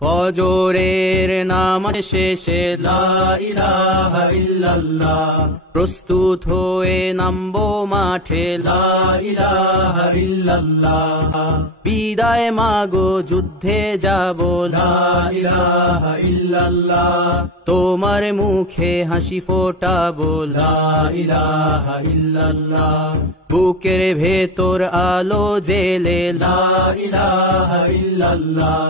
ফজরের নামাজ শেষে লা ইলাহা ইল্লাল্লাহ, প্রস্তুত হয়ে নামবো মাঠে লা ইলাহা ইল্লাল্লাহ। বিদায় মাগো যুদ্ধে যাব লা ইলাহা ইল্লাল্লাহ, তোমার মুখে হাসি ফোটাবো লা ইলাহা ইল্লাল্লাহ। বুকের ভেতর আলো জেলে লা ইলাহা ইল্লাল্লাহ,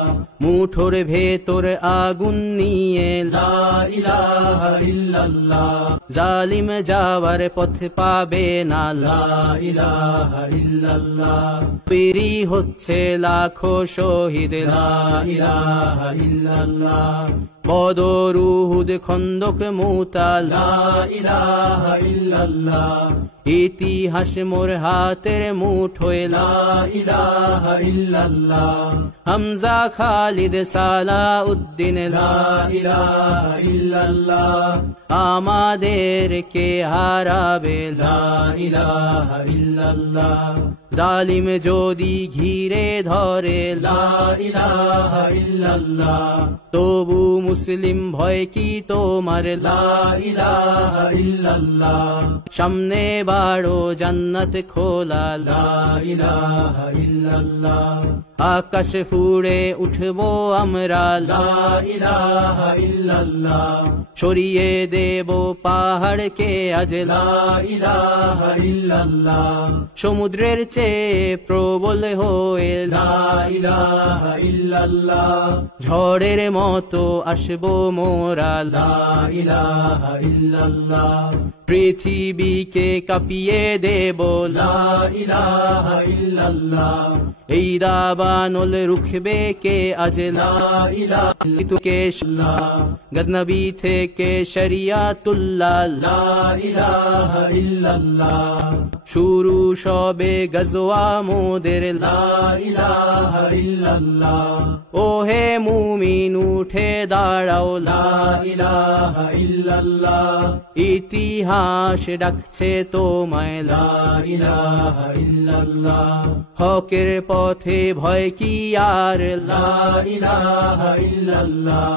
মুঠোর ভেতর আগুন নিয়ে লা ইলাহা ইল্লাল্লাহ। জালিম যাওয়ার পথ পাবে না লা ইলাহা ইল্লাল্লাহ, পেরি হচ্ছে লাখো শহীদ লা ইলাহা ইল্লাল্লাহ। বদর উহুদ খন্দক মুতা লা ইলাহা ইল্লাল্লাহ, ইতিহাস মোর হাতের মুঠোয় লা ইলাহা ইল্লাল্লাহ। হামজা খালিদ সালাউদ্দিন লা ইলাহা ইল্লাল্লাহ, আমাদেরকে হারাবে লা ইলাহা ইল্লাল্লাহ। জালিম যদি ঘিরে ধরে লা ইলাহা ইল্লাল্লাহ, তবু মুসলিম ভয় কি তোমার লা ইলাহা ইল্লাল্লাহ। সামনে বাড়ো জান্নাত খোলা লা ইলাহা ইল্লাল্লাহ, আকাশ ফুড়ে উঠবো আমরা লা ইলাহা ইল্লাল্লাহ। সরিয়ে দেব পাহাড়কে আজ লা ইলাহা ইল্লাল্লাহ, সমুদ্রের চেয়ে প্রবল হয়ে লা ইলাহা ইল্লাল্লাহ। ঝড়ের মতো আসবো মোরা লা ইলাহা ইল্লাল্লাহ, পৃথিবীকে কাঁপিয়ে দেব লা ইলাহা ইল্লাল্লাহ। এই দাবানল রুখবে কে আজ লা ইলাহা ইল্লাল্লাহ, গজনবী থেকে শরিয়াতুল্লাহ লা ইলাহা ইল্লাল্লাহ। শুরু সবে গজওয়া মোদের লা ইলাহা ইল্লাল্লাহ। ওহে মুমিন উঠে দাঁড়াও লা ইলাহা ইল্লাল্লাহ, ইতিহাস ডাকছে তোমায় লা ইলাহা ইল্লাল্লাহ। হকের পথে ভয় কি আর লা ইলাহা ইল্লাল্লাহ,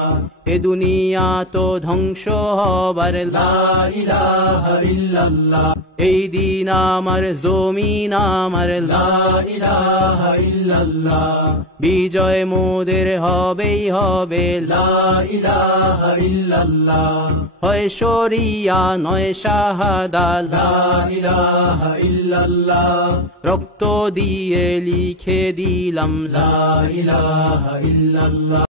এ দুনিয়া তো ধ্বংস হবার লা ইলাহা ইল্লাল্লাহ। এই দিন আমার জমিন আমার লা ইলাহা ইল্লাল্লাহ, বিজয় মোদের হবেই হবে লা ইলাহা ইল্লাল্লাহ। হয় শরিয়া নয় শাহাদা লা ইলাহা ইল্লাল্লাহ, রক্ত দিয়ে লিখে দিলাম লা ইলাহা ইল্লাল্লাহ।